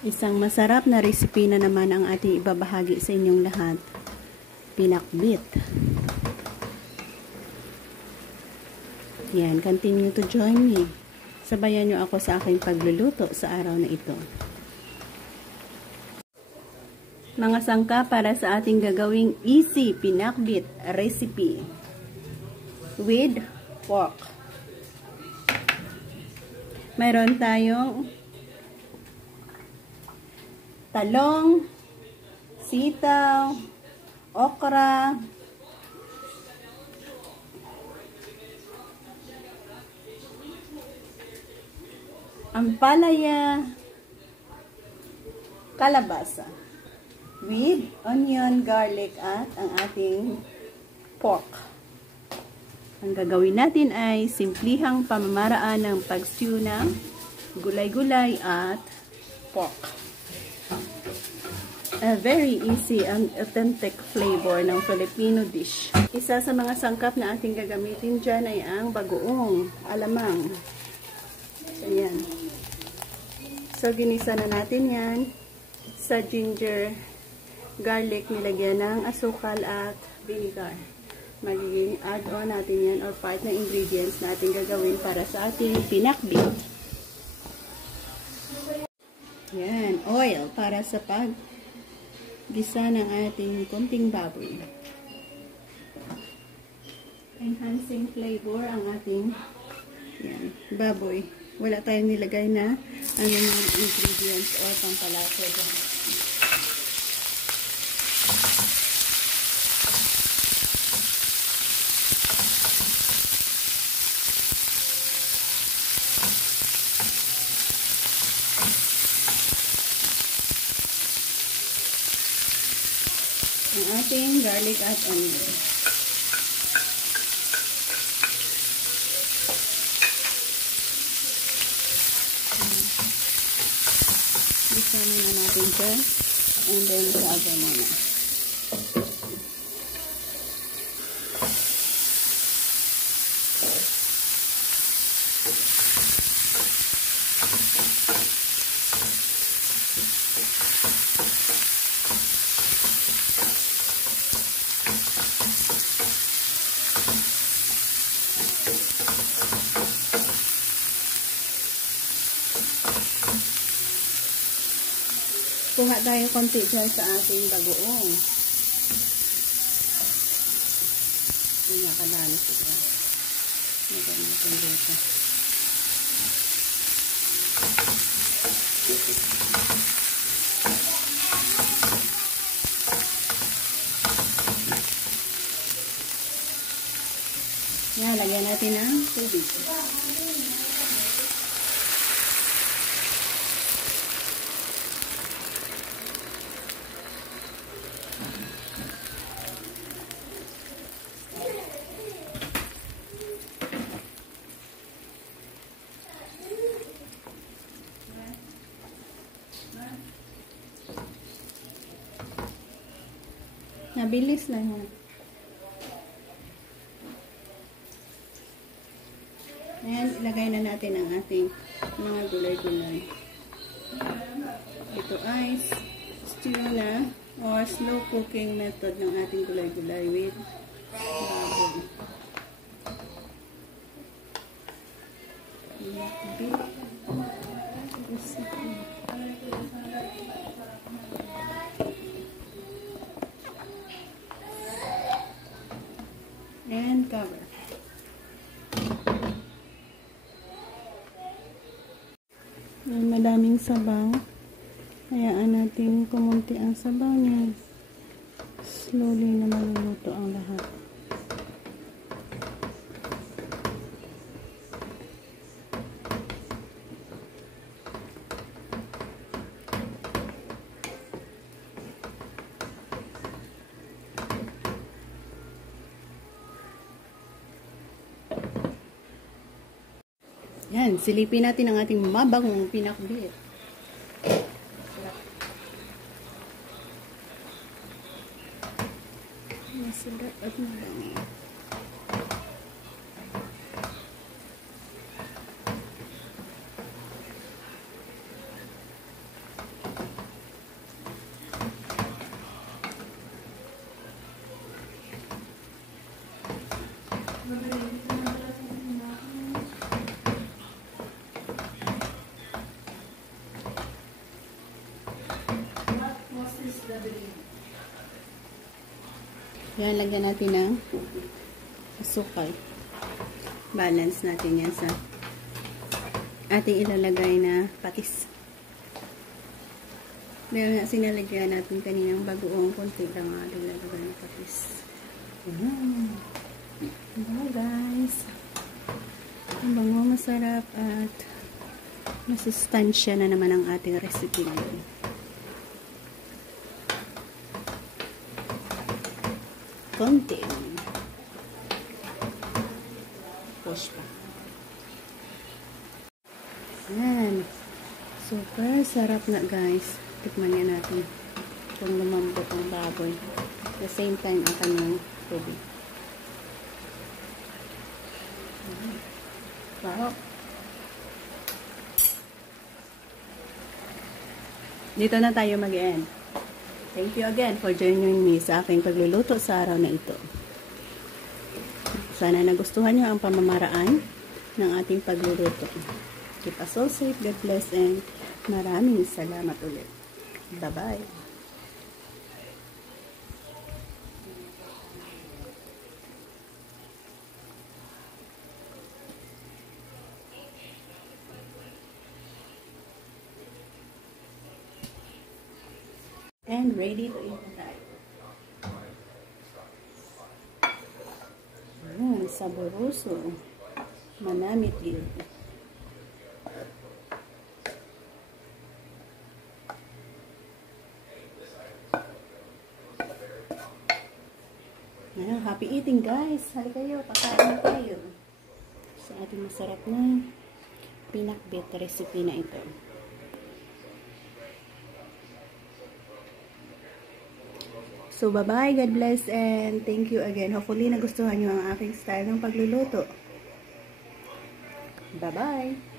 Isang masarap na recipe na naman ang ating ibabahagi sa inyong lahat. Pinakbit. Yan, continue to join me. Sabayan nyo ako sa aking pagluluto sa araw na ito. Mga sangka para sa ating gagawing easy pinakbit recipe with pork. Mayroon tayong talong, sitaw, okra, ampalaya, kalabasa, with onion, garlic, at ang ating pork. Ang gagawin natin ay simplihang pamamaraan ng pag-stew ng gulay-gulay at pork. A very easy and authentic flavor ng Filipino dish. Isa sa mga sangkap na ating gagamitin dyan ay ang bagoong alamang. So, yan. So, ginisa na natin yan. Sa ginger, garlic, nilagyan ng asukal at vinegar. Magiging add-on natin yan or part ng ingredients na ating gagawin para sa ating pinakbit. Yan. Oil para sa gisa ng ating kunting baboy. Enhancing flavor ang ating baboy. Wala tayong nilagay na mga ingredients o pampalasa dyan. Ang ating garlic at onion. Isa muna natin ito. And then, sabi muna. Kuha tayo konti dyan sa ating bagoong. Hindi nga kadali sila. Nagay natin dito. Yan, lagyan natin ng tubig. Nabilis lang yan. Ayan, ilagay na natin ang ating mga gulay-gulay. Ito ay stew na or slow cooking method ng ating gulay-gulay with baboy. And cover. May madaming sabaw. Hayaan natin kumunti ang sabaw niya. Slowly na maluluto ang lahat. Yan, silipin natin ang ating mabagong pinakbit. Masarap at mabango. Yan, lagyan natin ng asukal. Balance natin yan sa ating ilalagay na patis. Dahil nga sinalagyan natin kaninang bagoong konti lang ating ilalagay na patis. Wow guys. Ang bango, masarap at masustansya na naman ang ating recipe ngayon. Konti. Push pa. Yan. Super sarap na guys. Tikman nga natin kung lumambot ang baboy. At the same time, ang kanyang tubig. Wow. Dito na tayo mag-end. Thank you again for joining me sa aking pagluluto sa araw na ito. Sana nagustuhan nyo ang pamamaraan ng ating pagluluto. Keep us all safe, God bless, and maraming salamat ulit. Bye-bye. And ready to eat na tayo. Saboroso. Manamit yun. Happy eating guys. Hali kayo, pakain na tayo sa ating masarap na pinakbet recipe na ito. So, bye-bye. God bless and thank you again. Hopefully, nagustuhan nyo ang aking style ng pagluluto. Bye-bye.